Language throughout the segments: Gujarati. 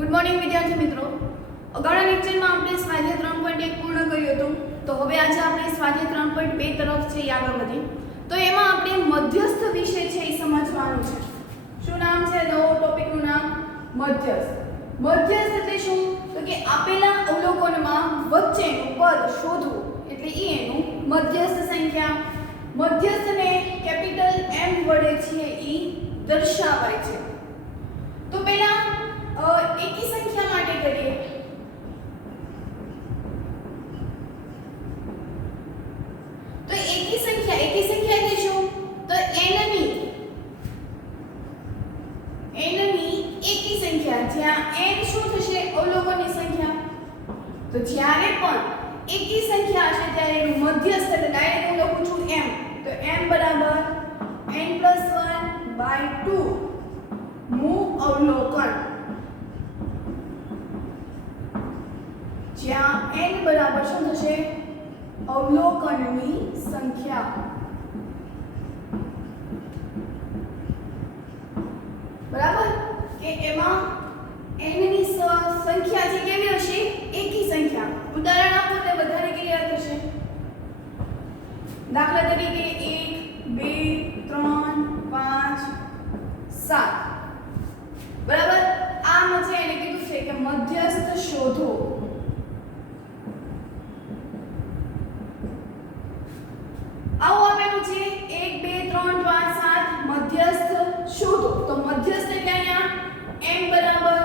ગુડ મોર્નિંગ વિદ્યાર્થી મિત્રો. અગાઉના લેક્ચરમાં આપણે સ્વાધ્યાય 3.1 પૂર્ણ કર્યું હતું. તો હવે આજે આપણે સ્વાધ્યાય 3.2 તરફ છે આગળ વધીએ. તો એમાં આપણે મધ્યસ્થ વિશે છે એ સમજવાનું છે. શું નામ છે? નવો ટોપિકનું નામ મધ્યસ્થ. મધ્યસ્થ એટલે શું? તો કે આપેલા અવલોકનમાં વચ્ચેનું પદ શોધવું એટલે એનું મધ્યસ્થ સંખ્યા. મધ્યસ્થને કેપિટલ M વડે છે એ દર્શાવાય છે. તો પહેલા એકી સંખ્યા માટે કરીએ. તો એકી સંખ્યા એટલે શું? તો n ની એકી સંખ્યા, જ્યાં n શું થશે? અવલોકનની સંખ્યા. તો જ્યારે પણ એકી સંખ્યા હશે ત્યારે એનું મધ્યસ્થ એટલે ડાયરેક્ટ હું લખું છું m. તો m બરાબર n+1/2 મું અવલોકન, જ્યાં n બરાબર શું થશે? અવલોકનની સંખ્યા. બરાબર કે એમાં n ની સંખ્યા છે કેવી હશે? એકી સંખ્યા. ઉદાહરણ આપો તો વધારે ક્લિયર થશે. દાખલા તરીકે 1 2 3 5 7. બરાબર, આમ છે એને કીધું છે કે મધ્યસ્થ શોધો. આવું આપેલું છે 1 2 3 5 7 મધ્યસ્થ શોધો. તો મધ્યસ્થ એટલે અહીંયા m બરાબર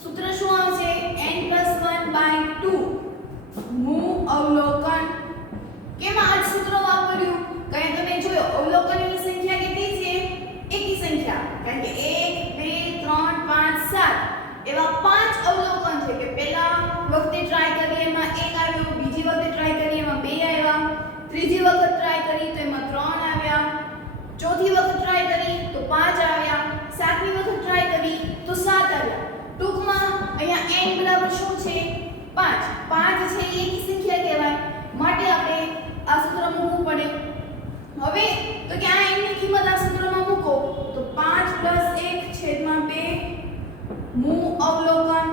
સૂત્ર શું આવશે? n+1/2 મું અવલોકન. કેમ આ સૂત્ર વાપર્યું? કારણ કે તમે જોયો અવલોકનની સંખ્યા કેટલી છે? એકી સંખ્યા. કારણ કે 1 2 3 5 7 એવા 5 અવલોકન છે કે પહેલા વખતે ટ્રાય કરી એમાં 1 આવ્યો, બીજી વખતે ટ્રાય કરી એમાં 2 આવ્યા, ત્રીજી વખત ટ્રાય કરી તો એમાં 3 આવ્યા, ચોથી વખત ટ્રાય કરી તો 5 આવ્યા, સાતમી વખત ટ્રાય કરી તો 7 આવ્યા. ટૂંકમાં અહીંયા n બરાબર શું છે? 5. 5 છે એ એકી સંખ્યા કહેવાય. માટે આપણે આ સૂત્ર મૂકવું પડે. હવે તો કે આ n ની કિંમત આ સૂત્રમાં મૂકો તો 5 + 1/2 મું અવલોકન.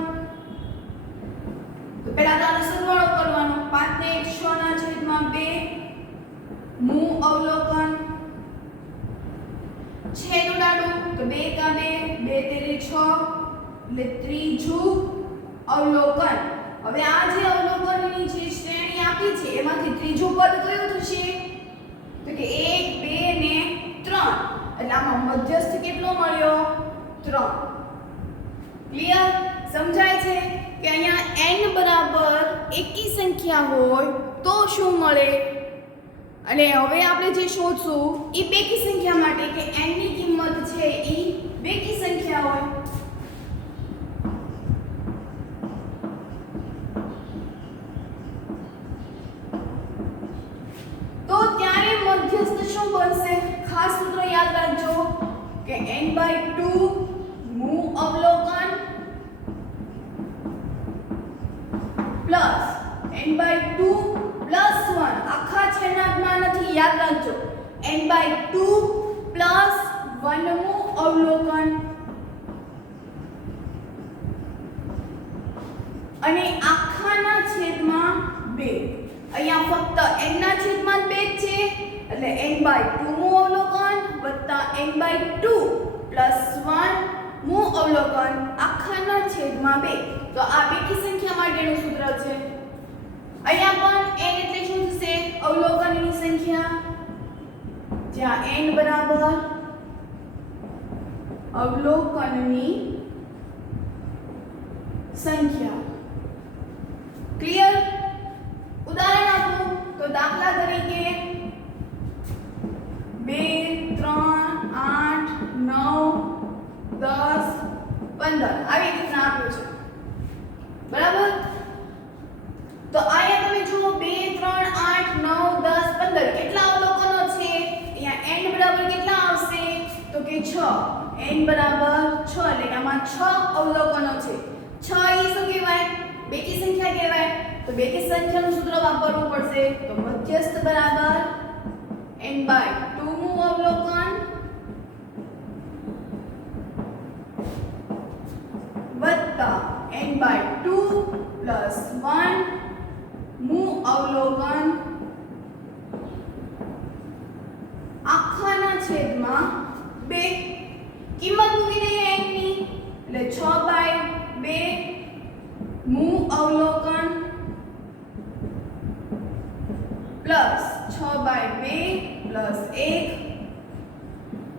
તો પહેલા તો આનો સરવાળો કરવાનો. 5 ને 1 6/2 મું અવલોકન. છેદ ઉડાડું તો 2 કા 2 2 તેરી 6 એટલે ત્રીજું અવલોકન. હવે આ જે અવલોકનની જે શ્રેણી આપી છે એમાંથી ત્રીજું પદ કયું થશે? તો કે 1 2 ને 3. એટલે આમાં મધ્યસ્થ કેટલો મળ્યો? 3. ક્લિયર? સમજાય છે કે અહીંયા n બરાબર એકી સંખ્યા હોય તો શું મળે? અને હવે આપણે જે શોધશું એ બેકી સંખ્યા માટે કે n ની કિંમત છે એ બેકી સંખ્યા હોય. તો ત્યારે મધ્યસ્થ શું બનશે? ખાસ સૂત્ર યાદ રાખજો કે n/2 મું અવલોકન પ્લસ n/2 + 1. આખા છેદમાં નથી, યાદ રાખજો. n/2 + 1 મું અવલોકન અને આખાના છેદમાં 2. અહીંયા ફક્ત n ના છેદમાં 2 જ છે એટલે n/2 મું અવલોકન વત્તા n/2 + 1 મું અવલોકન આખાના છેદમાં 2. તો આ બેકી સંખ્યા માટેનું સૂત્ર છે. અહીંયા પણ n એટલે શું થશે? અવલોકનની સંખ્યા, જ્યાં n બરાબર અવલોકનની સંખ્યા. ક્લિયર? ઉદાહરણ આપું તો દાખલા તરીકે 2 3 8 9 10 15 આવી રીતના આપ્યું છે. બરાબર? તો અહીંયા તમે જુઓ 2 3 8 9 10 15 કેટલા અવલોકનો છે? અહીંયા n બરાબર કેટલા આવશે? તો કે 6. n બરાબર 6 એટલે કે આમાં 6 અવલોકનો છે. 6 એ શું કહેવાય? બેકી સંખ્યા કહેવાય. તો બેકી સંખ્યાનું સૂત્ર વાપરવું પડશે. તો મધ્યસ્થ બરાબર n/2 મું અવલોકન વત્તા n/2 પ્લસ 1 મૂ અવલોકન આખાના છેદમાં 2 કિંમત મૂકી દઈએ n ની એટલે 6/2 મૂ અવલોકન પ્લસ 6/2 પ્લસ 1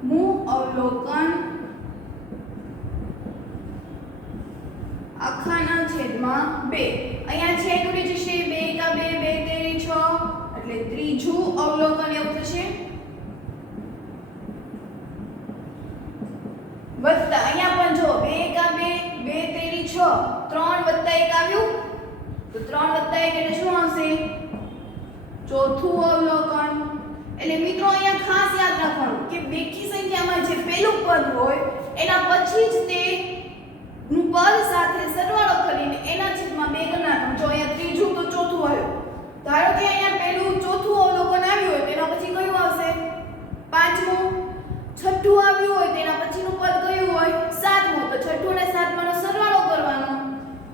મૂ અવલોકન આખાના છેદમાં 2 અહીંયા છેદ ઉડી જશે 2 કા 2 2 તેરી 6 એટલે ત્રીજું અવલોકન એવું થશે વત્તા અહીંયા પણ જો 2 કા 2 2 તેરી 6 3 વત્તા 1 આવ્યું તો 3 વત્તા 1 એટલે શું આવશે ચોથું અવલોકન એટલે મિત્રો અહીંયા ખાસ યાદ રાખવાનું કે બેકી સંખ્યામાં જે પહેલું પદ હોય એના પછી જ તે નું પદ સાથે સરવાળો કરીને એના છેદમાં 2 કરી નાખવાનું જો અહીંયા ત્રીજું તો ચોથું આવ્યું ધારો કે અહીંયા પહેલું ચોથું અવલોકન આવ્યું હોય તેના પછી કયું આવશે પાંચમું છઠ્ઠું આવ્યું હોય તેના પછીનું પદ કયું હોય સાતમું તો છઠ્ઠું અને સાતમાનો સરવાળો કરવાનો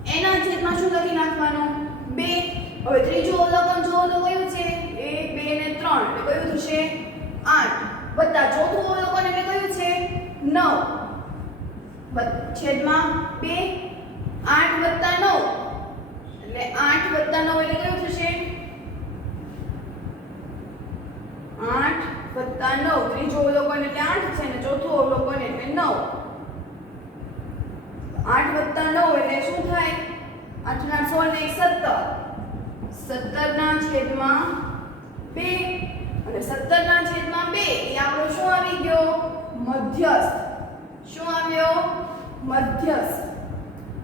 એના છેદમાં શું લખી નાખવાનું 2 હવે ત્રીજું અવલોકન જો તો કયું છે 1 2 અને 3 એટલે કયું થશે 8 વત્તા ચોથું અવલોકન એટલે કયું છે 9 છેદમાં 2 8 વત્તા 9 એટલે 8 વત્તા 9 એટલે કયું થશે 8 વત્તા 9 ત્રીજું અવલોકન એટલે 8 છે અને ચોથું અવલોકન એટલે 9 8 વત્તા 9 એટલે શું થાય 8 ના 16 ને 17 17 ના છેદમાં 2 અને 17 ના છેદમાં 2 એ આપણો શું આવી ગયો મધ્યસ્થ શું આવ્યો મધ્યસ્થ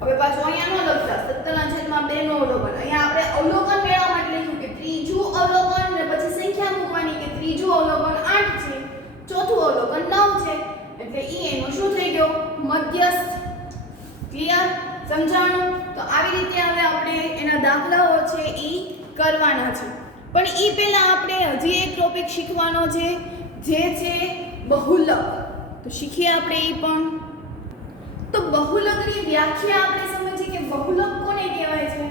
હવે પાછું અહીંયા નો લખતા 17 ના છેદમાં 2 નો અવલોકન અહીંયા આપણે અવલોકન મેળવવા માટે લખ્યું કે ત્રીજું અવલોકન ને પછી સંખ્યા મૂકવાની કે ત્રીજું અવલોકન 8 છે ચોથું અવલોકન 9 છે એટલે એનો શું થઈ ગયો મધ્યસ્થ ક્લિયર સમજાણું તો આવી રીતે હવે આપણે એના દાખલાઓ છે ઈ કરવાના છે પણ ઈ પહેલા આપણે હજી એક ટોપિક શીખવાનો છે જે છે બહુલક તો શીખીએ આપણે ઈ પણ તો બહુલકની વ્યાખ્યા આપણે સમજીએ કે બહુલક કોને કહેવાય છે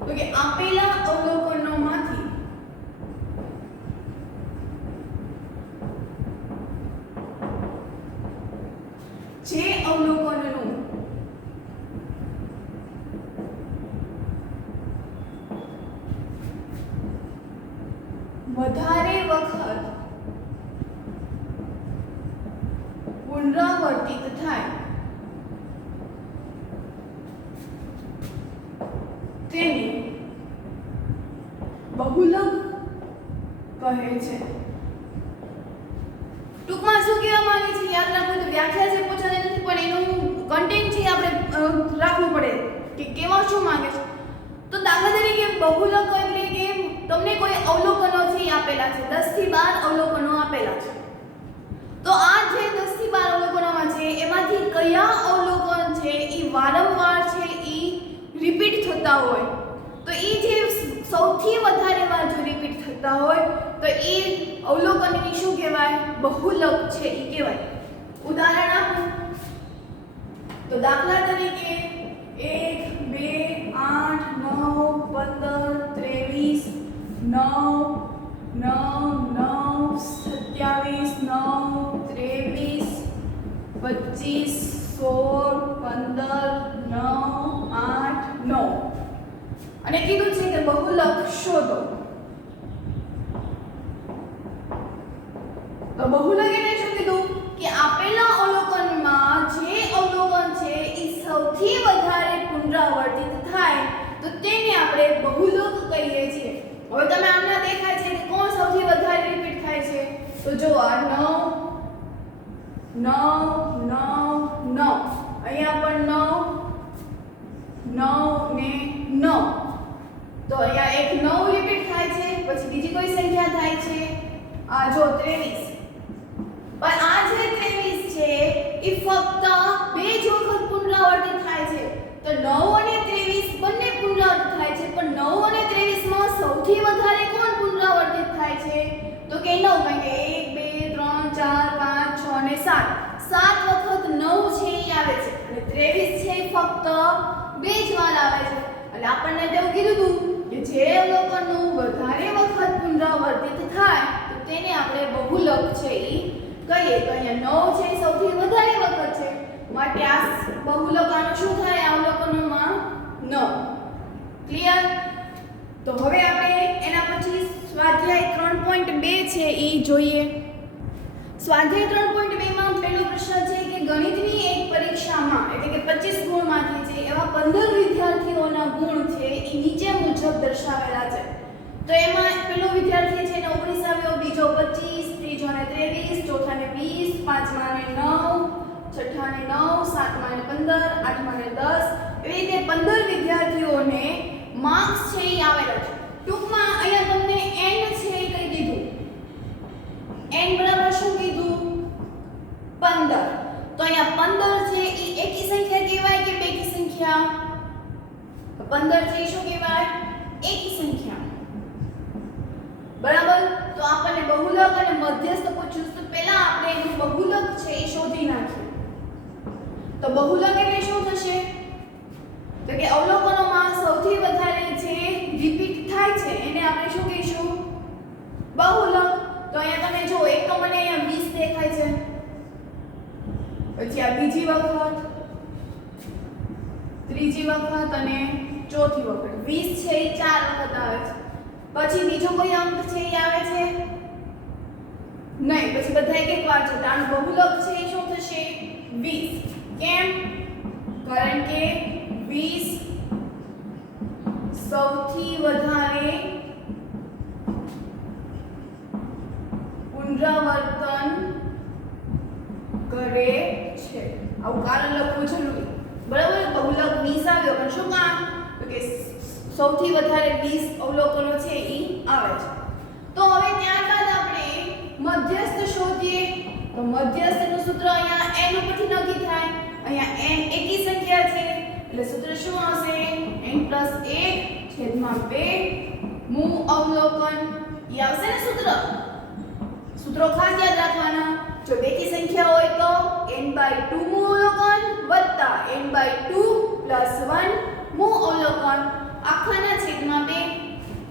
તો કે આપેલા અવલોકનોમાંથી જે અવલોકનનું વધારે વખત પુનરાવર્તિત થાય તેને બહુલક કહે છે ટૂંકમાં શું કહેવા માંગે છે યાદ રાખવું તો વ્યાખ્યા છે પૂછાતી નથી પણ એનું કન્ટેન્ટ છે આપણે રાખવું પડે કે કેવા શું માંગે છે તો દાખલા તરીકે બહુલક એટલે કે તમને કોઈ અવલોકનો છે આપેલા છે 10 થી 12 અવલોકનો આપેલા છે તો આ જે 10 થી 12 અવલોકનોમાં છે એમાંથી કયા અવલોકન છે એ વારંવાર છે એ રિપીટ થતા હોય તો એ જે સૌથી વધારે વાર જો રિપીટ થતા હોય તો એ અવલોકનની શું કહેવાય બહુલક છે એ કહેવાય ઉદાહરણ આપું તો દાખલા તરીકે 1 2 8 9 15 23 9 9 9 27 9 23 25 16 15 9 8 9 અને કીધું છે કે બહુલક શોધો તો બહુલક એટલે શું કીધું કે આપેલા અવલોકનમાં જે અવલોકન છે એ સૌથી વધારે પુનરાવર્તિત થાય તો તેને આપણે બહુલક કહીએ છીએ હવે તમે આમના દેખાય છે કે કોણ સૌથી વધારે રિપીટ થાય છે તો જો આ 9 9 9 9 અહીંયા પણ 9 9 ને 9 તો અહીંયા એક 9 રિપીટ થાય છે પછી બીજી કોઈ સંખ્યા થાય છે આ જો 23 પણ આ જે 23 છે એ ફક્ત બે જ વખત પુનરાવર્તિત થાય છે તો 9 અને 23 બંને પુનરાવર્તિત થાય છે પણ 9 અને 23 માં સૌથી વધારે કોણ પુનરાવર્તિત થાય છે તો કે 9 કારણ કે 1 2 3 4 5 6 અને 7 7 વખત 9 છે એ આવે છે અને 2 જ વાર આવે છે એટલે આપણને તેવું કીધું હતું કે જે અવલોકનનું વધારે વખત પુનરાવર્તિત થાય તો તેને આપણે બહુલક છે ઈ કહીએ તો અહીંયા 9 છે સૌથી વધારે વખત છે માટે આ બહુલક આનું શું થાય અવલોકનોમાં 9 ક્લિયર તો હવે આપણે એના પછી સ્વાધ્યાય 3.2 છે ઈ જોઈએ સ્વાધ્યાય 3.2 માં પહેલો પ્રશ્ન છે કે ગણિતની એક પરીક્ષામાં એટલે કે 25 ગુણમાંથી છે એવા 15 વિદ્યાર્થીઓના ગુણ છે એ નીચે મુજબ દર્શાવેલા છે તો એમાં પહેલો વિદ્યાર્થી છે એને 19 આવ્યો બીજો 25 ત્રીજોને 23 ચોથાને 20 પાંચમાને 9 છઠ્ઠાને 9 સાતમાને 15 આઠમાને 10 એવી રીતે 15 વિદ્યાર્થીઓને માર્ક્સ છે એ આવેલા છે ટૂંકમાં અહીંયા તમને n છે એ કહી દીધું n બરાબર શું કીધું 15 તો અહીંયા 15 છે એ એકી સંખ્યા કહેવાય કે બેકી સંખ્યા તો 15 છે એ શું કહેવાય એકી સંખ્યા બરાબર તો આપણને બહુલક અને મધ્યસ્થ પૂછ્યું તો પહેલા આપણે એનું બહુલક છે એ શોધી નાખીએ તો બહુલક એટલે શું થશે તો કે અવલોકનોમાં સૌથી વધારે જે રિપીટ થાય છે એને આપણે શું કહીશું બહુલક તો અહીંયા તમે જો એક તો મને અહીંયા 20 દેખાય છે પછી આ બીજી વખત ત્રીજી વખત અને ચોથી વખત 20 છે એ 4 વખત આવે છે પછી બીજો કોઈ અંક છે એ આવે છે નહીં પછી બધા એક વાર છે તો આનું બહુલક છે એ શું થશે 20 કેમ કારણ કે 20 સૌથી વધારે પુનરાવર્તન કરે છે આવું કારણ લખવું જરૂરી બરાબર બહુલક 20 આવ્યો પણ શું કામ તો કે સૌથી વધારે 20 અવલોકનો છે એ આવે છે તો હવે ત્યારબાદ આપણે મધ્યસ્થ શોધીએ તો મધ્યસ્થનું સૂત્ર અહીંયા n ઉપરથી નક્કી થાય અહીંયા n એકી સંખ્યા છે એટલે સૂત્ર શું આવશે n + 1/2 મૂ અવલોકન ઈ આવશે ને સૂત્રો ખાસ યાદ રાખવાના જો બેકી સંખ્યા હોય તો n/2 મૂ અવલોકન વત્તા n/2 + 1 મૂ અવલોકન આખાના છેદમાં 2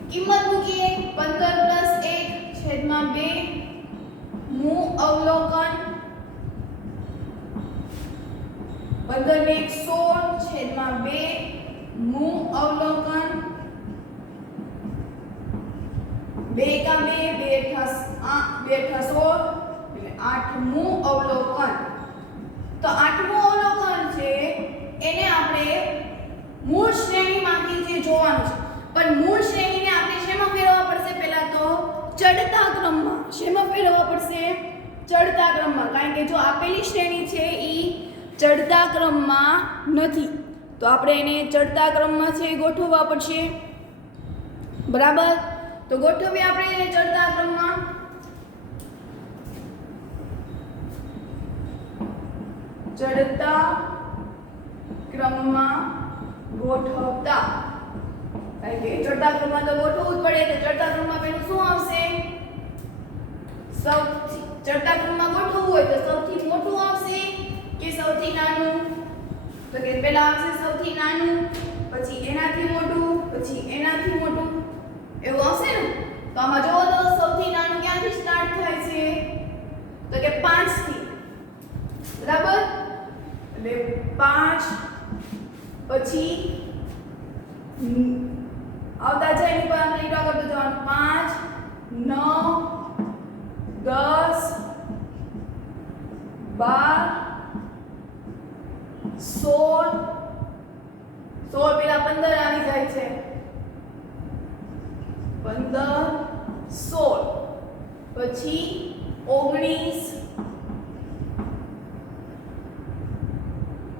કિંમત મૂકીએ 15 + 1/2 મૂ અવલોકન 15 ને 16/2 મૂ અવલોકન 2 કા 2 2 * 16 એટલે 8 મૂ અવલોકન તો 8મું અવલોકન છે એને આપણે મૂળ શ્રેણીમાંથી જે જોવાનું છે પણ મૂળ શ્રેણીને આપણે શેમાં ફેરવવા પડશે પહેલા તો ચડતા ક્રમમાં શેમાં ફેરવવા પડશે ચડતા ક્રમમાં કારણ કે જો આપેલી શ્રેણી છે ઈ ચડતા ક્રમમાં નથી તો આપણે એને ચડતા ક્રમમાં છે ગોઠવવા પડશે બરાબર તો ગોઠવીએ આપણે એને ચડતા ક્રમમાં ચડતા ક્રમમાં ગોઠવતા કારણ કે ચડતા ક્રમમાં તો ગોઠવવું જ પડે તો ચડતા ક્રમમાં પહેલું શું આવશે સૌથી ચડતા ક્રમમાં ગોઠવવું હોય તો સૌથી મોટું આવશે કે સૌથી નાનું તો કે પહેલા આવશે સૌથી નાનું પછી એનાથી મોટું પછી એનાથી મોટું એવું આવશે ને તો આમાં જોવો તો સૌથી નાનું ક્યાંથી સ્ટાર્ટ થાય છે તો કે 5 થી બરાબર એટલે 5 પછી આવતા જાય ઉપર આપણે લીટા કરતો જવાનું 5 9 10 12 16 પેલા 15 આવી જાય છે 15 16 પછી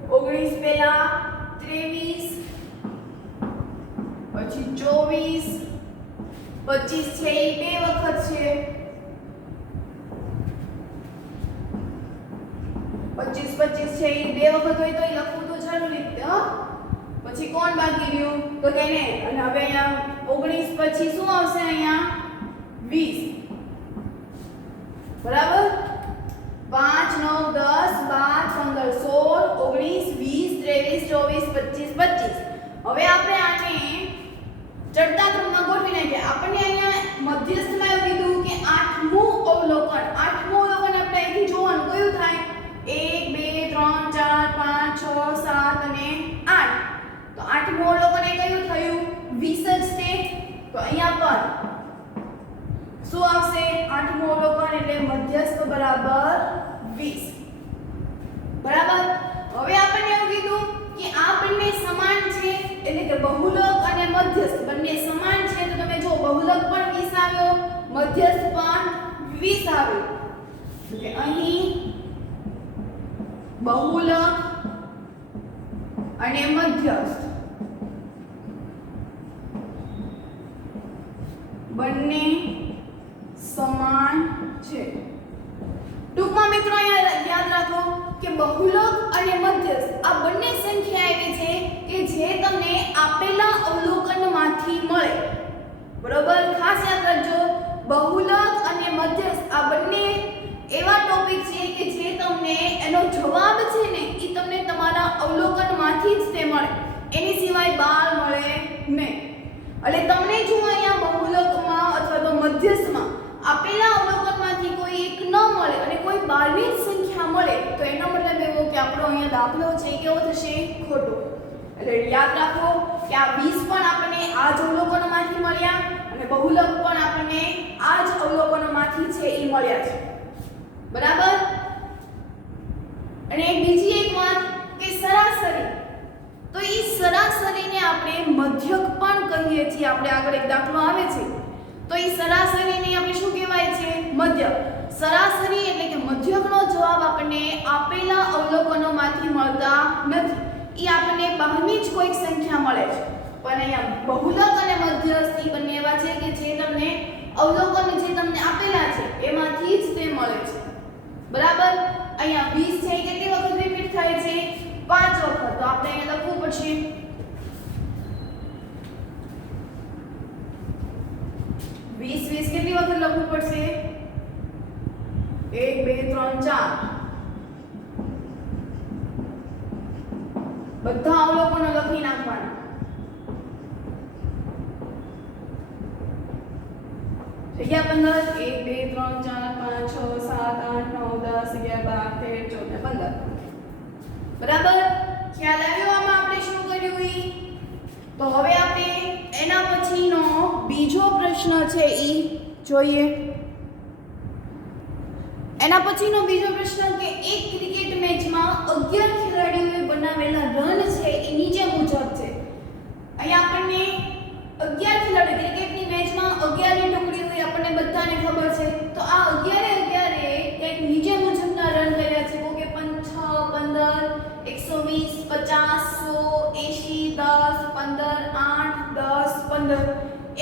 19 પેલા 23 પછી 24 25 છે એ બે વખત છે 25 છે એ બે વખત હોય તો એ લખવું તો જરૂરી છે પછી કોણ બાકી રહ્યું તો કે ને અને હવે અહીંયા 19 પછી શું આવશે અહીંયા 20 બરાબર 5 9 10 12 15 16 19 20 23 24 25 25 હવે આપણે આને ચડતા ક્રમમાં ગોઠવી નાખીએ. આપણને અહીંયા મધ્યસ્થમાં એવું કીધું કે આઠમું અવલોકન આપણે અહીંથી જોવાનું કયું થાય 1 2 3 4 5 6 7 અને 8. તો આઠમું અવલોકન એ કયું થયું 20 જ છે. તો અહીંયા પર શું આવશે આઠમું અવલોકન એટલે મધ્યસ્થ બરાબર 20 બરાબર. હવે આપણને એવું કીધું કે આ બંને સમાન છે એટલે કે બહુલક અને મધ્યસ્થ બંને સમાન છે. તો તમે જો બહુલક પણ 20 આવ્યો મધ્યસ્થ પણ 20 આવ્યો. એટલે અહીં બહુલક અને મધ્યસ્થ બંને સમાન છે. ટૂંકમાં મિત્રો અહીંયા યાદ રાખો કે બહુલક અને મધ્યસ્થ આ બંને સંખ્યા એવી છે કે જે તમને આપેલા અવલોકનમાંથી મળે. બરોબર, ખાસ યાદ રાખજો બહુલક અને મધ્યસ્થ આ બંને એવા ટોપિક છે કે જે તમને એનો જવાબ છે ને એ તમને તમારા અવલોકનમાંથી જ તે મળે, એની સિવાય બહાર મળે નહીં. એટલે તમને જો અહીંયા બહુલકમાં અથવા તો મધ્યસ્થમાં આપેલા અવલોકનમાંથી કોઈ એક ન મળે અને કોઈ 12ની જ સંખ્યા મળે તો એનો મતલબ એવો કે આપણો અહીંયા દાખલો છે કેવો થશે ખોટો. એટલે યાદ રાખો કે આ 20 પણ આપણને આ જ અવલોકનોમાંથી મળ્યા અને બહુલક પણ આપણને આ જ અવલોકનોમાંથી છે એ મળ્યા છે. બરાબર. અને બીજી એક વાત કે સરાસરી, તો એ સરાસરીને આપણે મધ્યક પણ કહીએ છીએ. આપણે આગળ એક દાખલો આવે છે તો એ સરાસરીને આપણે શું કહેવાય છે મધ્યક. સરાસરી એટલે કે મધ્યકનો જવાબ આપણને આપેલા અવલોકનોમાંથી મળતા નથી, એ આપણને બહારની જ કોઈક સંખ્યા મળે છે. પણ અહીંયા બહુલક અને મધ્યસ્થ એ બંને એવા છે કે જે તમને અવલોકન જે તમને આપેલા છે એમાંથી જ તે મળે છે. બરાબર. અહીંયા 20 છે કેટલી વખત રિપીટ થાય છે 5 વખત. તો આપણે અહીંયા લખવું પડશે 20 કેટલી વખત લખવું પડશે 1 2 3 4. બધા અવલોકનો લખી નાખવાના. થઈ ગયા 15. 1 2 3 4 5 6 7 8 9 10 11 12 13 14 15. બરાબર. ખ્યાલ આવ્યો આમાં આપણે શું કર્યું ઈ? તો હવે આપણે એના પછીનો બીજો પ્રશ્ન છે ઈ જોઈએ. એના પછીનો બીજો પ્રશ્ન કે એક ક્રિકેટ મેચમાં 11 ખેલાડીઓએ બનાવેલા રન છે એ નીચે મુજબ છે. અહીંયા આપણને 11 ખેલાડીઓ ક્રિકેટની મેચમાં 11 ની ટુકડી હોય આપણને બધાને ખબર છે. તો આ 11 કંઈક નીચે મુજબના રન કર્યા છે. કે 6 15 120 50 100 80 10 15 8 10 15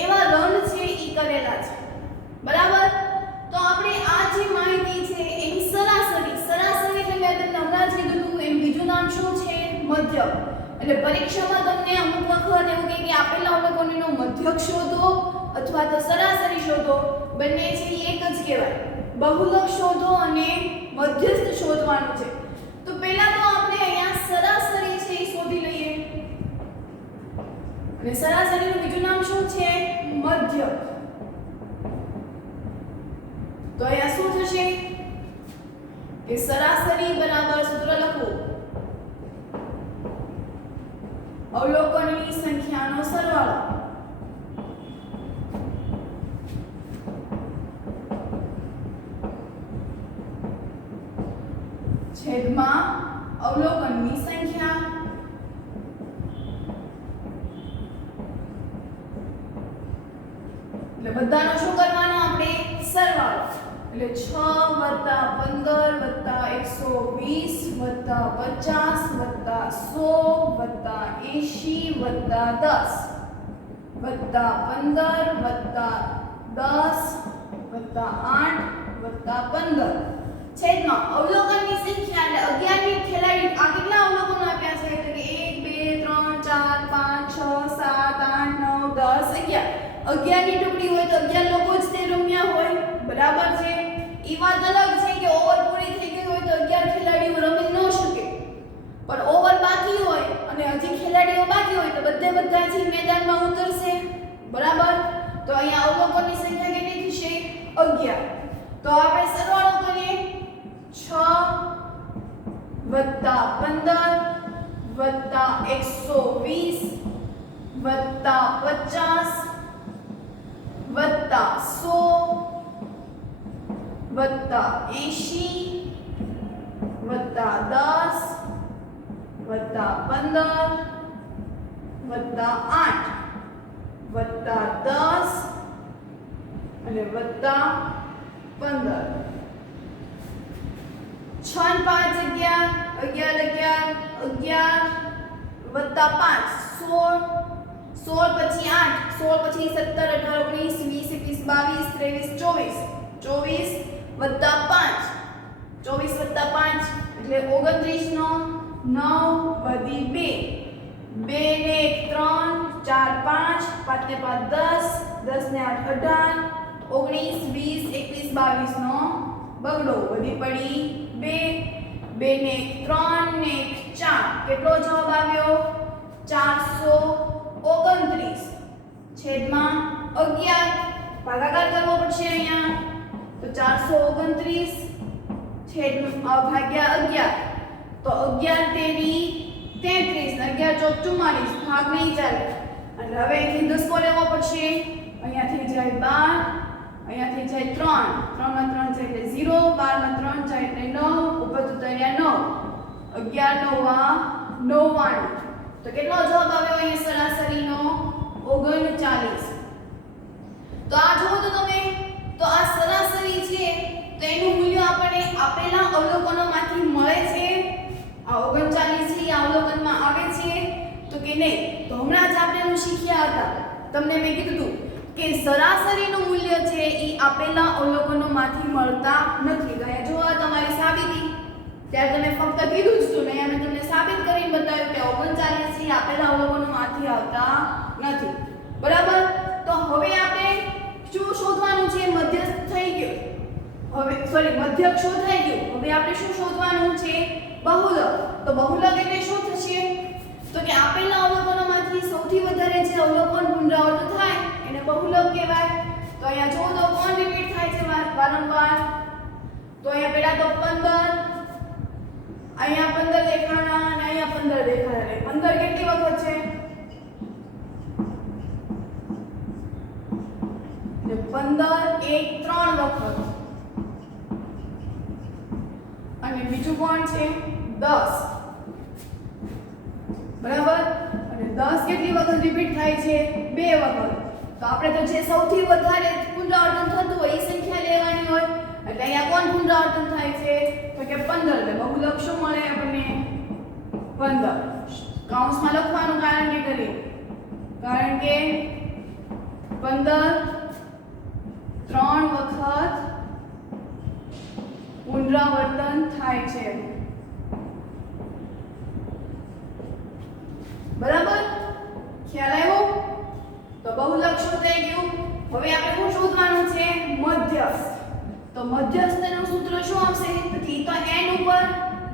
એવા રન છે ઈ કરેલા છે. બરાબર. તો આપણે આ જે માહિતી છે એની સરાસરી એટલે મેં તમને હમણાં જ કીધું હતું એનું બીજું નામ શું છે મધ્યક. એટલે પરીક્ષામાં તમને અમુક વખત એવું કહે કે આપેલા અવલોકનોનો મધ્યક શોધો અથવા તો સરાસરી શોધો. બંને છે એક જ કહેવાય. બહુલક શોધો અને મધ્યસ્થ શોધવાનું છે. તો પહેલા તો આપણે અહીંયા સરાસરી છે એ શોધી લઈએ. અને સરાસરીનું બીજું નામ શું છે મધ્યક. તો અહીંયા શું થશે કે સરાસરી બરાબર સૂત્ર લખો અવલોકનની સંખ્યાનો સરવાળો છેદમાં અવલોકનની સંખ્યા. એટલે બધાનો શું કરવાનો આપણે સરવાળો. એટલે 6 + 15 + 120 + 100 + 50 + 100 + 10 + 15 + 8 + 15 છેદમાં અવલોકનની સંખ્યા એટલે 11 ની ખેલાડી આ કેટલા અવલોકનો આપ્યા છે એટલે કે 1 2 3 4 5 6 7 8 9 10 11 ની ટુકડી હોય તો 11 લોકો જ તે રમ્યા હોય. બરાબર છે. ઈ વાત અલગ છે કે ઓવર પૂરી થઈ ગઈ હોય તો 11 ખેલાડીઓ રમી ન શકે, પણ ઓવર બાકી હોય અને હજી ખેલાડીઓ બાકી હોય તો બધે બરાબર. તો અહીંયા અવલોકનની સંખ્યા કેટલી થશે? 11. તો આપણે સરવાળો કરીએ 6 + 15 + 120 + 50 + 100 + 80 + 10 + 15 + 8 + 10 અને +15. 6 ને 5 11 11 11 + 5 16 પછી 8 16 પછી 17 18 19 20 21 22 23 24 + 5 24 + 5 એટલે 29 નો 9 વધી 2 2 ને 1 3 4 5 5 ને 5 10 10 ને 8 18 19 20 21 22 નો બગડો વધી પડી 2 2 ને 1 3 ને 1 4 કેટલો જવાબ આવ્યો? 429 છેદમાં 11 ભાગાકાર કરવો પડશે અહીંયા તો 429 ભાગ્યા 11 તો 11 તેરી 33 11 ચોક 44 ભાગ નહીં ચાલે અને હવે અહીંથી દસકો લેવો પડશે અહીંયાથી જાય 12 અહીંયાથી જાય 3 3 માં 3 જાય એટલે 0 12 માં 3 જાય એટલે 9 ઉપર ઉતર્યા 9 11 9 99 તો કેટલો જવાબ આવ્યો અહીંયા સરાસરીનો 39. તો આ જુઓ તો તમે તો આ સરાસરી છે તો એનું મૂલ્ય આપણને આપેલા અવલોકનોમાંથી મળે છે. આ 39 છે આ અવલોકનમાં આવે છે તો કે નહીં? તો હમણાં જ આપણે એનું શીખ્યા હતા. તમને મેં કીધું હતું કે સરાસરીનું મૂલ્ય છે એ આપેલા અવલોકનોમાંથી મળતા નથી. તો અહીંયા જો આ તમારી સાબિતી ત્યારે તમે ફક્ત કીધું જ હતું ને મેં તમને સાબિત કરીને બતાવ્યું કે 39 છે આપેલા અવલોકનોમાંથી આવતા નથી. બરાબર. તો હવે આપણે શું શોધવાનું છે? મધ્યસ્થ થઈ ગયો. હવે મધ્યક શોધાઈ ગયું. હવે આપણે શું શોધવાનું છે? બહુલક. તો બહુલક એટલે શું થશે? તો કે આપેલા અવલોકનોમાંથી સૌથી વધારે જે અવલોકન પુનરાવર્તન થાય એને બહુલક કહેવાય. તો અહીંયા જો તો કોણ રિપીટ થાય છે વારંવાર? તો અહીંયા પહેલા તો 15 અહીંયા 15 દેખાણા અને અહીંયા 15 દેખાણા. 15 કેટલી વખત છે? 15 એક 3 વખત. અને બીજું કોણ છે? 10. બરાબર. અને 10 કેટલી વખત રિપીટ થાય છે? 2 વખત. તો આપણે તો જે સૌથી વધારે પુનરાવર્તન થતું હોય એ સંખ્યા લેવાની હોય. એટલે અહીંયા કોણ પુનરાવર્તન થાય છે? તો કે 15. એટલે બહુલક શું મળે આપણને? 15. કૌંસમાં લખવાનું કારણ કે 15 3 વખત પુનરાવર્તન થાય છે. બરાબર. ખ્યાલ આવ્યો? તો બહુલક શોધાઈ ગયું. હવે આપણે શું શોધવાનું છે? મધ્યસ્થ. તો મધ્યસ્થનું સૂત્ર શું આવશે? તો કે તો n ઉપર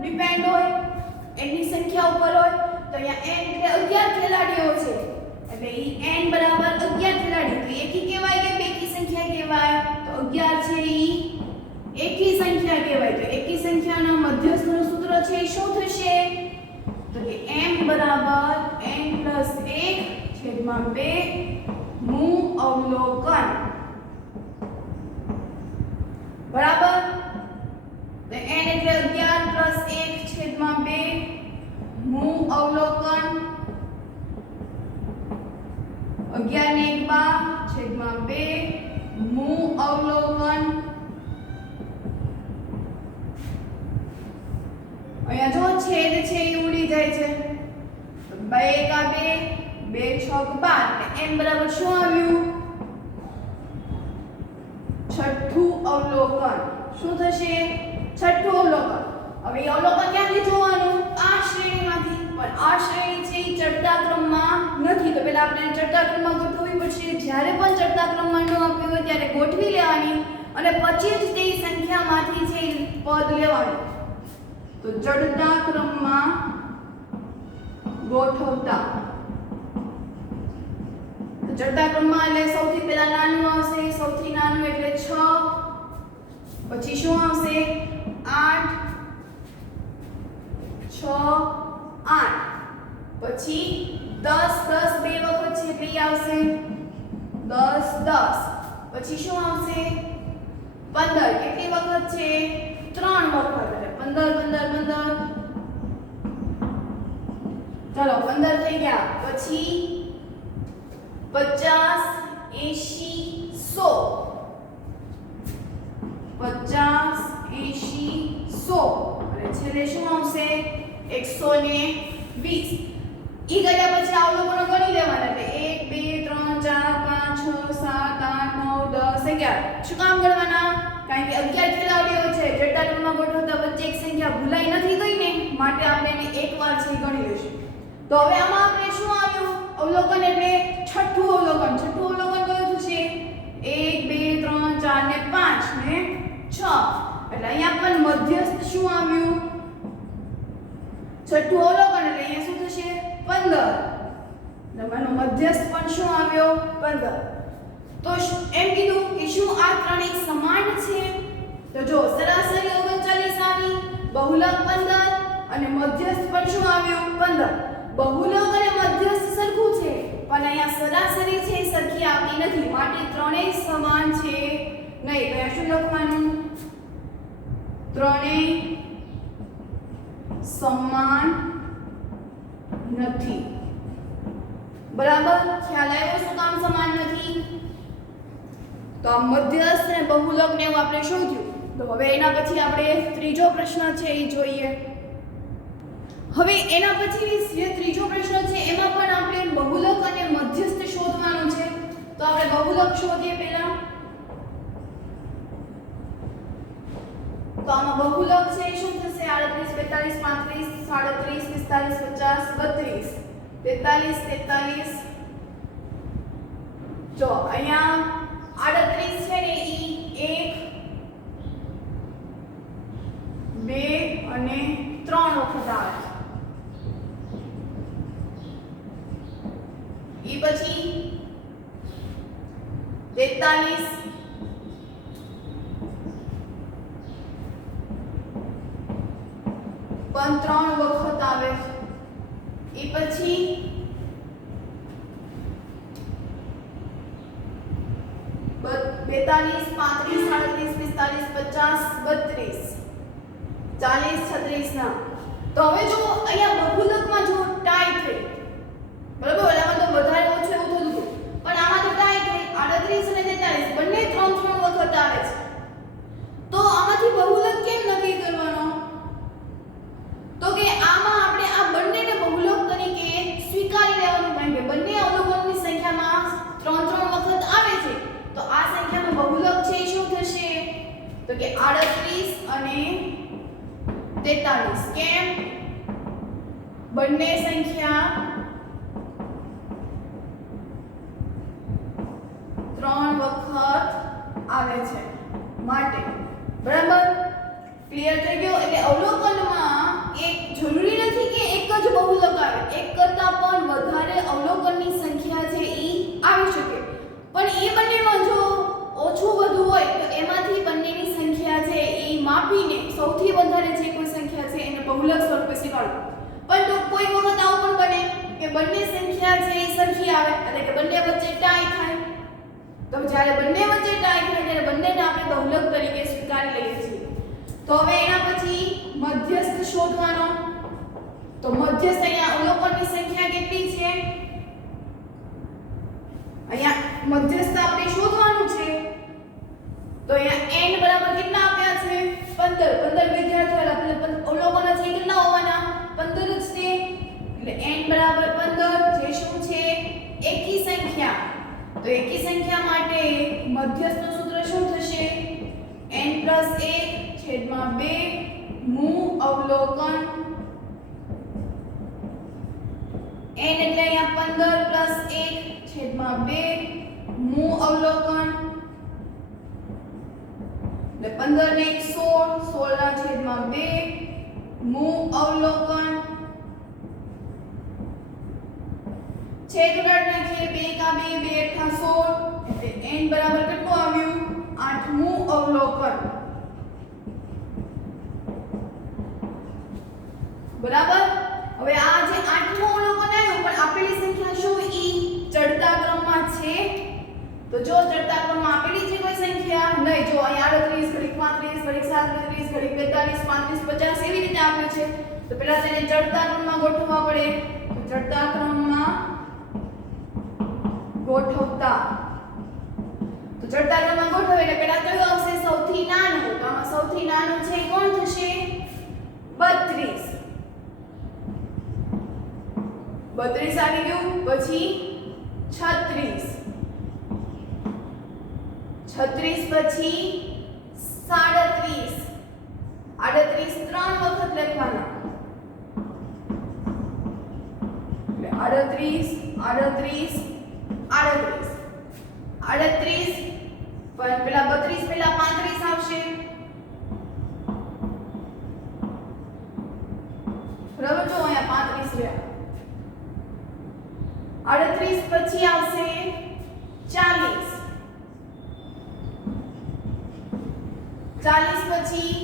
ડિપેન્ડ હોય, n ની સંખ્યા ઉપર હોય. તો અહીંયા n એટલે 11 ખેલાડીઓ છે એટલે n બરાબર 11 ખેલાડી. તો એકી કહેવાય કે બેકી સંખ્યા કહેવાય? તો 11 છે ઈ એકી સંખ્યા કહેવાય. તો એકી સંખ્યાના મધ્યસ્થનું સૂત્ર છે એ શું થશે? તો કે m બરાબર n + 1/2 મું અવલોકન. બરાબર. તો n એટલે 11 + 1/2 મું અવલોકન. 11 ને 1 12/2 મું અવલોકન. અહીંયા જો છેદ છે એ ઉડી જાય છે. 2 એકા 2 2 6 12 એટલે n બરાબર શું આવ્યું? છઠ્ઠું અવલોકન. શું થશે? છઠ્ઠું અવલોકન. હવે એ અવલોકન ક્યાંથી જોવાનું? આ શ્રેણીમાંથી. પણ આ શ્રેણી છે એ ચડતા ક્રમમાં નથી. તો પહેલા આપણે ચડતા ક્રમમાં ગોઠવવી પડશે. જ્યારે પણ ચડતા ક્રમમાં ન આપ્યું હોય ત્યારે ગોઠવી લેવાની અને પછી જ તે સંખ્યામાંથી છે પદ લેવાનું. તો ચડતા ક્રમમાં ગોઠવતા. ચડતા ક્રમમાં એટલે સૌથી પહેલા નાનું આવશે, સૌથી નાનું એટલે 6, પછી શું આવશે 8, 6, 8, પછી 10, 10 બે વખત છે એટલે ઈ આવશે 10, 10, પછી શું આવશે 15, કેટલી વખત છે 3 વખત એટલે 15, 15, 15, ચાલો 15 થઈ ગયા, પછી 50, 80, 100, 50, 80, 100 અને છેલ્લે શું આવશે 120. ઈ ગયા પછી અવલોકનો ગણી લેવાના એટલે 1 2 3 4 5 6 7 8 9 10 11. શું કામ ગણવાના? કારણ કે 11 ખેલાડીઓ છે, જડતા ક્રમમાં ગોઠવતા વચ્ચે એક સંખ્યા ભૂલાઈ નથી ગઈ ને, માટે આપણે એને એકવાર છે ગણી લઈશું. તો હવે આમાં આપણે શું આવ્યું? અવલોકન એટલે છઠ્ઠું અવલોકન. છઠ્ઠું અવલોકન કયું થશે? 1 2 3 4 ને 5 ને 6. એટલે અહીંયા પણ મધ્યસ્થ શું આવ્યું? છઠ્ઠું અવલોકન એટલે અહીંયા શું થશે? 15. નંબરનો મધ્યસ્થ પણ શું આવ્યો? 15. તો એમ કીધું કે શું આ ત્રણ એક સમાન છે? તો જો સરાસરી 39 આવી, બહુલક 15 અને મધ્યસ્થ પણ શું આવ્યું? 15. બહુલક અને મધ્યસ્થ સરખું છે, પણ અહીંયા સરાસરી છે એ સરખી આવતી નથી, માટે ત્રણેય સમાન છે નહીં. તો શું લખવાનું? ત્રણેય સમાન નથી. બરાબર ખ્યાલ આવ્યો શું કામ સમાન નથી? તો આ મધ્યસ્થ અને બહુલક ને આપણે શોધ્યું. તો હવે એના પછી આપણે ત્રીજો પ્રશ્ન છે એ જોઈએ. હવે એના પછી જે ત્રીજો પ્રશ્ન છે એમાં પણ આપણે બહુલક અને મધ્યસ્થ શોધવાનું છે. તો આપણે બહુલક શોધીએ પહેલા. તો આમાં બહુલક છે શું થશે? 38 45 35 37 50 42 43 જો અહીંયા 38 છે ને ઈ 1 2 અને 3 વખત આવે. ઈ પછી 43 પણ 3 વખત આવે. ઈ પછી 42 35 37 45 50 42 40 36 ના. તો હવે જો અહીંયા બહુલકમાં જો ટાઈ થઈ, બરાબર, ઓલામાં તો વધારે ઓછું એવું થતું હતું, પણ આમાં તો ટાઈ થઈ 38 અને 43 બંને 3 વખત આવે છે. તો આમાંથી બહુલક કેમ નક્કી કરવાનો? તો કે આમાં આપણે આ બંનેને બહુલક તરીકે સ્વીકારી લેવાનું, કારણ કે બંને અવલોકનની સંખ્યામાં 3 વખત આવે છે. તો આ સંખ્યાનો બહુલક છે શું થશે? તો કે 38 અને 43. કેમ? બંને સંખ્યા 3 વખત આવે છે માટે. બરાબર ક્લિયર થઈ ગયો? એટલે અવલોકનમાં એક જરૂરી નથી કે એક જ બહુલક આવે, એક કરતા પણ વધારે અવલોકનની સંખ્યા છે ઈ આવી શકે, પણ એ બંનેમાં જો ઓછું વધુ હોય તો એમાંથી બંનેની સંખ્યા છે ઈ માપીને સૌથી વધારે જે કોઈ સંખ્યા છે એને બહુલક સ્વરૂપે સ્વીકારવું. પણ તો કોઈ વખત આવું પણ બને કે બંને સંખ્યા છે એ સરખી આવે, એટલે કે બંને વચ્ચે ટાઈ થાય. તો જ્યારે બંને વચ્ચે ટાઈ થાય ત્યારે બંનેને આપણે બહુલક તરીકે સ્વીકારી લઈએ છીએ. તો હવે એના પછી મધ્યસ્થ શોધવાનો. તો મધ્યસ્થ અહીંયા અવલોકનની સંખ્યા કેટલી છે? અહીંયા મધ્યસ્થ આપણે શોધવાનું છે. તો અહીંયા n બરાબર કેટલા આપ્યા છે? 15. 15 વિદ્યાર્થીઓ આપણે અવલોકન છે કેટલા હોવાના? 15 જ છે. એટલે n બરાબર 15 જે શું છે? એકી સંખ્યા. તો એકી સંખ્યા માટે મધ્યસ્થનું સૂત્ર શું થશે? n + 1/2 મૂ અવલોકન. n એટલે અહીંયા 15 + 1/2 મૂ અવલોકન. એટલે 15 ને 1 16 16/2 મૂ અવલોકન. છેદ ઉડાડી નાખીએ બે કા બે બે અઠા 16 એટલે n બરાબર કેટલું આવ્યું 8મું અવલોકન બરાબર હવે આ જે 8મું અવલોકન આવ્યું પણ આપેલી સંખ્યા શું ઈ ચડતા ક્રમમાં છે તો જો ચડતા ક્રમમાં આપેલી છે કોઈ સંખ્યા નહીં જો અહીં 38 ઘડીક 35 ઘડીક 37 ઘડીક 42 35 50 એવી રીતે આપ્યું છે તો પહેલા તેને ચડતા ક્રમમાં ગોઠવવા પડે તો ચડતા ક્રમમાં ગોઠવતા તો ચડતા ક્રમમાં ગોઠવે એટલે પહેલા કયું આવશે સૌથી નાનું તો આમાં સૌથી નાનું છે કોણ થશે 32 32 આવી ગયું પછી 36 36 પછી 37 38 ત્રણ વખત લખવાના એટલે 38 પણ પેલા 32 પેલા 35 આવશે બરાબર જો અહીંયા 35 રહ્યા 38 પછી આવશે 40 પછી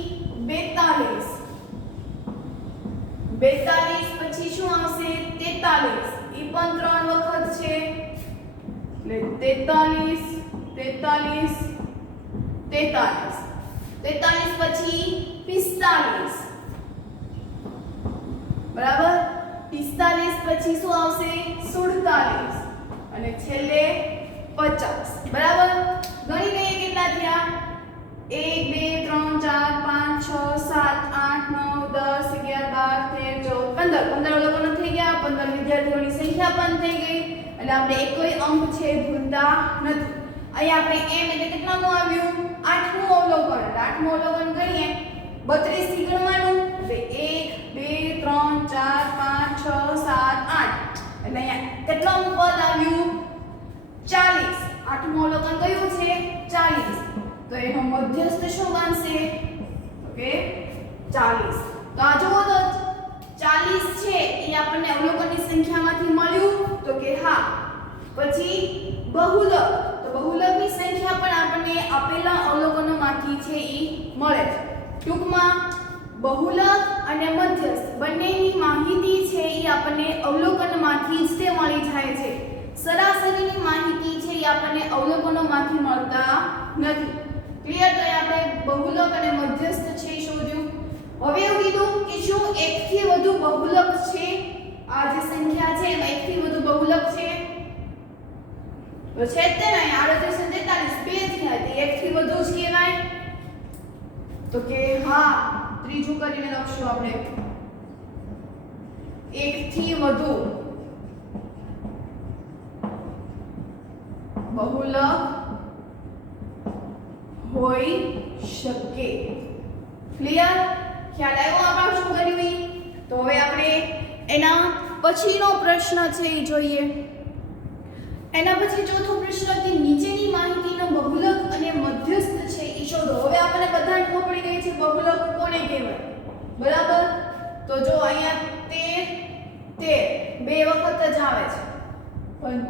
42 પછી શું આવશે 43 ઈ પણ ત્રણ વખત છે એટલે 43 પછી 45 બરાબર 45 પછી શું આવશે 47 અને છેલ્લે 50 બરાબર ગણી લઈએ કેટલા થયા 1 2 3 4 5 6 7 8 9 10 11 12 13 14 15 અવલોકનો થઈ ગયા 15 વિદ્યાર્થીઓની સંખ્યા પણ થઈ ગઈ એટલે આપણે એકોય અંક છે ભૂલતા નથી અહીં આપણે m એટલે કેટલામું આવ્યું 8મું અવલોકન એટલે 8મું અવલોકન કરીએ 32 થી ગણવાનું એટલે 1 2 3 4 5 6 7 8 એટલે અહીંયા કેટલામું પદ આવ્યું 40 8મું અવલોકન કયું છે 40 તો એનો મધ્યસ્થ શું બનશે ઓકે 40 તો આ જુઓ તો 40 છે એ આપણને અવલોકનની સંખ્યામાંથી મળ્યું તો કે હા પછી બહુલક તો બહુલકની સંખ્યા પણ આપણને આપેલા અવલોકનોમાંથી છે એ મળે છે ટૂંકમાં બહુલક અને મધ્યસ્થ બંનેની માહિતી છે એ આપણને અવલોકનમાંથી જ તે મળી જાય છે સરાસરીની માહિતી છે એ આપણને અવલોકનોમાંથી મળતા નથી ક્લિયર તો આપણે બહુલક અને મધ્યસ્થ છે શોધ્યું હવે એવું કીધું કે શું એકથી વધુ બહુલક છે આ જે સંખ્યા છે એમાં એકથી વધુ બહુલક છે તો છે તે નહીં 38 43 બે થયા તે એકથી વધુ જ કહેવાય તો કે હા ત્રીજું કરીને લખશું આપણે એકથી વધુ બહુલક હોઈ શકે ક્લિયર ખ્યાલ આવ્યો આપણે શું કર્યું તો હવે આપણે એના પછીનો પ્રશ્ન છે એ જોઈએ એના પછી ચોથો પ્રશ્ન કે નીચેની માહિતીનો બહુલક અને મધ્યસ્થ છે એ શોધો હવે આપણને બધાને ખબર પડી ગઈ છે બહુલક કોને કહેવાય બરાબર તો જો અહીંયા 13 બે વખત જ આવે છે પણ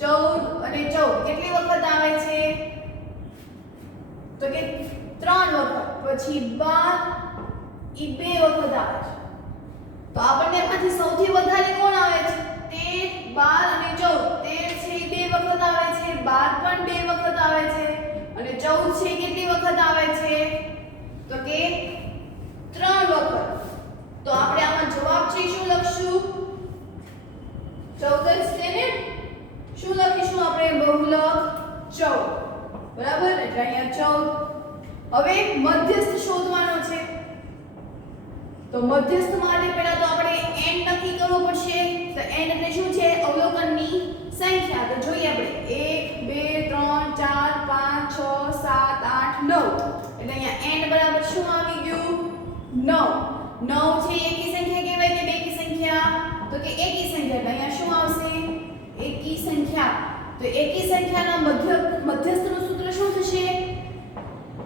14 અને 14 કેટલી વખત આવે છે તો કે 3 વખત પછી 12 ઈ બે વખત આવે છે તો આપણને એમાંથી સૌથી વધારે કોણ આવે છે 13 12 અને 14 13 છે બે વખત આવે છે 12 પણ બે વખત આવે છે અને 14 છે કેટલી વખત આવે છે તો કે 3 વખત તો આપણે આમાં જવાબ છે શું લખશું 14 જ છે ને શું લખીશું આપણે બહુલક 14 બરાબર એટલે અહીંયા 14 હવે મધ્યસ્થ શોધવાનો છે તો મધ્યસ્થ માટે પહેલા તો આપણે n નક્કી કરવો પડશે તો n એટલે શું છે અવલોકનની સંખ્યા તો જોઈએ આપણે 1 2 3 4 5 6 7 8 9 એટલે અહીંયા n બરાબર શું આવી ગયું 9 9 છે એકી સંખ્યા કહેવાય કે બેકી સંખ્યા તો કે એકી સંખ્યા એટલે અહીંયા શું આવશે એકી સંખ્યા તો એકી સંખ્યાના મધ્યસ્થનું સૂત્ર શું થશે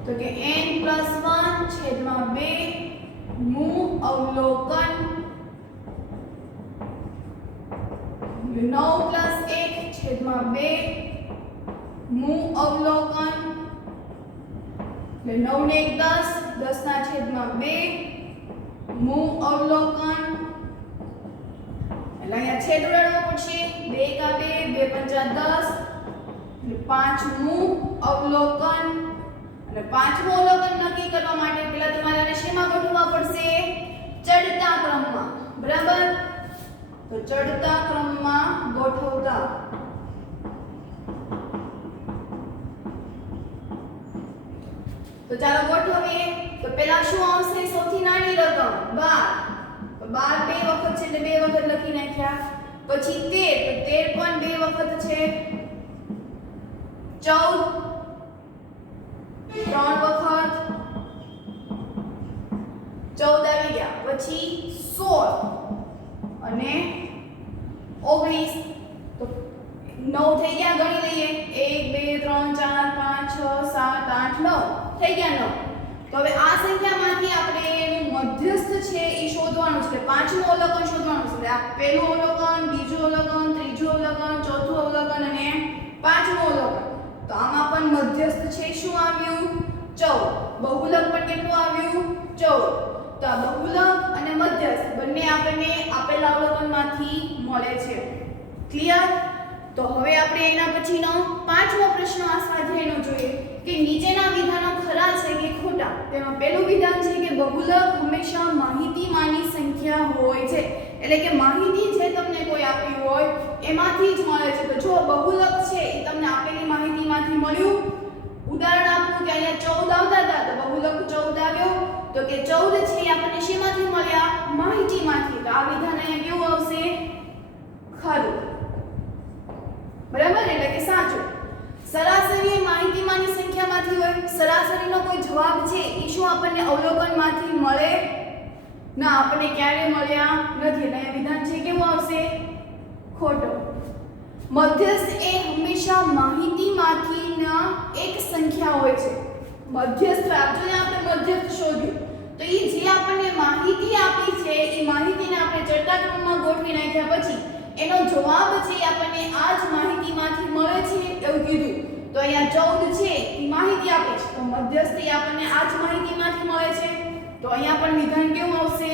તો કે n + 1 છેદમાં 2 મું અવલોકન 9 + 1 છેદમાં 2 મૂ અવલોકન એટલે 9 ને 1 10 10 ના છેદમાં 2 મૂ અવલોકન એટલે અહીંયા છેદ ઉડાડવો પડશે 2 કા 2 2 પંચા 10 એટલે 5 મૂ અવલોકન અને પાંચમું અવલોકન નક્કી કરવા માટે પહેલા તમારે આને શેમાં ગોઠવવા પડશે ચડતા ક્રમમાં બરાબર તો ચડતા ક્રમમાં ગોઠવતા તો ચાલો ગોઠવીએ તો પહેલા શું આવશે સૌથી નાની રકમ 12 બે વખત છે એટલે બે વખત લખી નાખ્યા પછી 13 તો 13 પણ બે વખત છે 14 ત્રણ વખત 14 આવી ગયા પછી 16 અને 19 તો 9 થઈ ગયા ગણી લઈએ 1 2 3 4 5 6 7 8 9 થઈ ગયા 9 તો હવે આ સંખ્યામાંથી આપણે એનું મધ્યસ્થ છે એ શોધવાનું છે પાંચમું અવલોકન શોધવાનું છે આ પહેલું અવલોકન બીજું અવલોકન ત્રીજું અવલોકન ચોથું અવલોકન અને પાંચમું અવલોકન તો આમાં પણ મધ્યસ્થ છે શું આવ્યું 14 બહુલક પણ કેટલું આવ્યું 14 તો આ બહુલક અને મધ્યસ્થ બંને આપણને આપેલા અવલોકનમાંથી મળે છે ક્લિયર તો હવે આપણે એના પછીનો પાંચમો પ્રશ્ન આ સ્વાધ્યાયનો જોઈએ કે નીચેના વિધાનો ખરા છે કે ખોટા તેમાં પહેલું વિધાન છે કે બહુલક હંમેશા માહિતીમાંની સંખ્યા હોય છે એટલે કે માહિતી જે તમને કોઈ આપી હોય એમાંથી જ મળે છે તો જો બહુલક છે એ તમને આપેલી માહિતીમાંથી મળ્યું ઉદાહરણ આપું કે અહીંયા 14 આવતા હતા તો બહુલક 14 આવ્યો તો કે 14 છે એ આપણને શેમાંથી મળ્યા માહિતીમાંથી તો આ વિધાન અહીંયા કેવું આવશે ખરું બરાબર એટલે કે સાચું સરાસરી એ માહિતીમાંની સંખ્યામાંથી હોય સરાસરીનો કોઈ જવાબ છે એ શું આપણને અવલોકનમાંથી મળે ના આપણને ક્યારે મળ્યા નથી એટલે વિધાન છે કેવું આવશે ખોટો મધ્યસ્થ એ હંમેશા માહિતીમાંથી ના એક સંખ્યા હોય છે મધ્યસ્થ આપણે મધ્યસ્થ શોધ્યું તો એ જે આપણને માહિતી આપી છે એ માહિતીને આપણે ચડતા ક્રમમાં ગોઠવી નાખ્યા પછી એનો જવાબ છે આપણને આ જ માહિતીમાંથી મળે છે એવું કીધું તો અહીંયા 14 છે એ માહિતી આપે છે તો મધ્યસ્થ આપણને આ જ માહિતીમાંથી મળે છે તો અહીંયા પણ વિધાન કેવું આવશે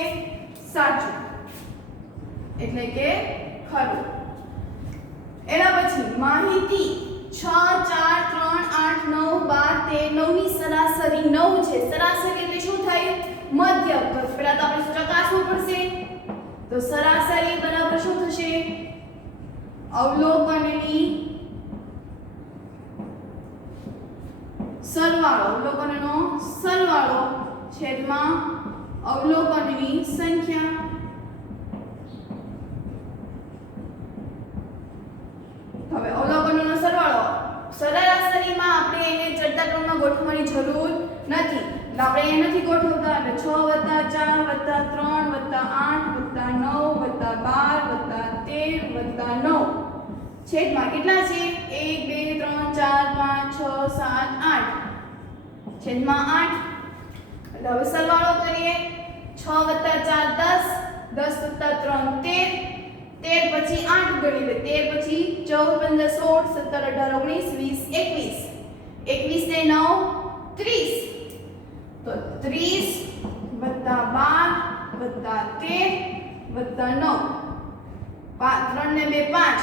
સાચું એટલે કે ખરું એના પછી માહિતી 6 4 3 8 9 12 13 9 ની સરાસરી 9 છે સરાસરી એટલે શું થાય મધ્ય તો પહેલા તો આપણે ચકાસવું પડશે તો સરાસરી બરાબર શું થશે અવલોકનની સરવાળો અવલોકનનો સરવાળો છેદમાં અવલોકનની સંખ્યા હવે અવલોકનોનો સરવાળો સરાસરીમાં આપણે એને ચડતા ક્રમમાં ગોઠવવાની જરૂર નથી એટલે આપણે એ નથી ગોઠવતા એટલે 6 + 4 + 3 + 8 + 9 + 12 + 13 + 9 છેદમાં કેટલા છે 1 2 3 4 5 6 7 8 છેદમાં 8 એટલે હવે સરવાળો કરીએ 6 + 4 10 10 + 3 13 13 પછી 8 ગણી લે 13 પછી 14 15 16 17 18 19 20 21 21 ને 9 30 તો 30 + 12 + 13 + 9 3 ને 2 5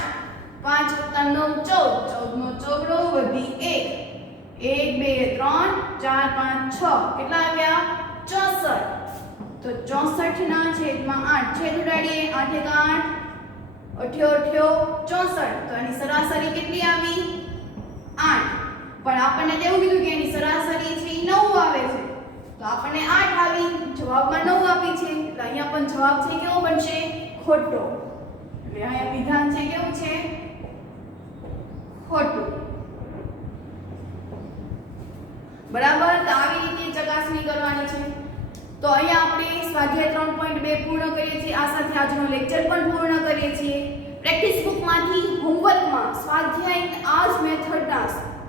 5 + 9 14 14 નો ચોગડો વધી 1 1 2 3 4 5 6 કેટલા આવ્યા 64 તો 64 ના છેદમાં 8 છેદ ઉડાડીએ 8 * 8 88 64 તો એની સરાસરી કેટલી આવી 8 પણ આપણને તેવું કીધું કે એની સરાસરી છે એ 9 આવે છે તો આપણને 8 આવી જવાબમાં 9 આપી છે એટલે અહીંયા પણ જવાબ છે કેવો બનશે ખોટો એટલે અહીંયા વિધાન છે કેવું છે ખોટું બરાબર તો આવી રીતે ચકાસણી કરવાની છે તો અહીંયા આપણે સ્વાધ્યાય 3.2 પૂર્ણ કરીએ છીએ આ સાથે આજનો લેક્ચર પણ પૂર્ણ કરીએ છીએ પ્રેક્ટિસ બુકમાંથી હોમવર્કમાં સ્વાધ્યાય આ જ મેથડના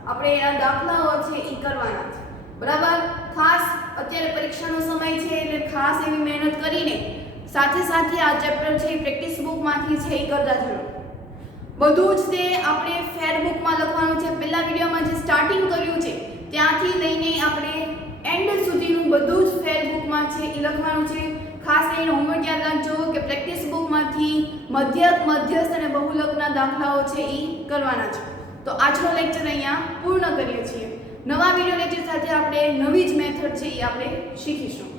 આપણે એના દાખલાઓ છે એ કરવાના છે બરાબર ખાસ અત્યારે પરીક્ષાનો સમય છે એટલે ખાસ એવી મહેનત કરીને સાથે સાથે આ ચેપ્ટર છે પ્રેક્ટિસ બુકમાંથી છે એ કરતા જજો બધું જ તે આપણે ફેર બુકમાં લખવાનું છે. પહેલા વિડીયોમાં જે સ્ટાર્ટિંગ કર્યું છે ત્યાંથી લઈને આપણે એન્ડ સુધીનું બધું જ ફેર બુકમાં છે એ લખવાનું છે. ખાસ કરીને હોમવર્ક યાદ રાખજો કે પ્રેક્ટિસ બુકમાંથી મધ્યક, મધ્યસ્થ અને બહુલકના દાખલાઓ છે એ કરવાના છે. તો આજનો લેક્ચર અહીંયા પૂર્ણ કરીએ છીએ. નવા વિડીયો લેક્ચર સાથે આપણે નવી જ મેથડ છે એ આપણે શીખીશું.